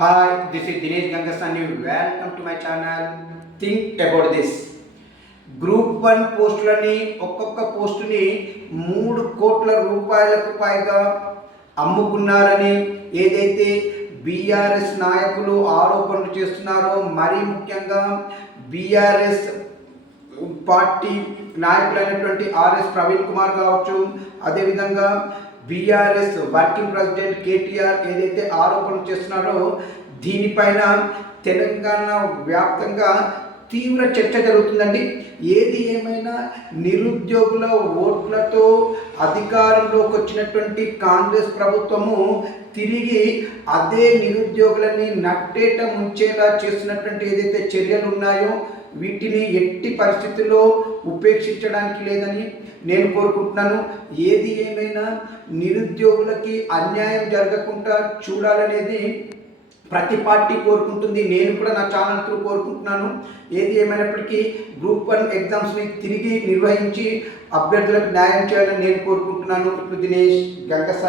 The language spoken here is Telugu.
Hi, this is Dinesh Gangasani. Welcome to my channel. Think about this. Group 1 పోస్టులని ఒక్కొక్క పోస్టుని 3 కోట్ల రూపాయలకు పైగా అమ్ముకున్నారని ఏదైతే బీఆర్ఎస్ నాయకులు ఆరోపణలు చేస్తున్నారో, మరీ ముఖ్యంగా బీఆర్ఎస్ పార్టీ నాయకులైనటువంటి ఆర్ఎస్ ప్రవీణ్ కుమార్ కావచ్చు, అదేవిధంగా బీఆర్ఎస్ వర్కింగ్ ప్రెసిడెంట్ కేటీఆర్ ఏదైతే ఆరోపణలు చేస్తున్నారో దీనిపైన తెలంగాణ వ్యాప్తంగా తీవ్ర చర్చ జరుగుతుందండి. ఏది ఏమైనా నిరుద్యోగుల ఓట్లతో అధికారంలోకి వచ్చినటువంటి కాంగ్రెస్ ప్రభుత్వము తిరిగి అదే నిరుద్యోగులని నట్టేట ముంచేలా చేస్తున్నటువంటి ఏదైతే చర్యలు ఉన్నాయో వీటిని ఎట్టి పరిస్థితుల్లో ఉపేక్షించడానికి లేదని నేను కోరుకుంటున్నాను. ఏది ఏమైనా నిరుద్యోగులకి అన్యాయం జరగకుండా చూడాలనేది ప్రతి పార్టీ కోరుకుంటుంది. నేను కూడా నా ఛానల్ త్రూ కోరుకుంటున్నాను. ఏది ఏమైనప్పటికీ గ్రూప్ 1 ఎగ్జామ్స్ని తిరిగి నిర్వహించి అభ్యర్థులకు న్యాయం చేయాలని నేను కోరుకుంటున్నాను. ఇప్పుడు దినేష్ గంగసాని.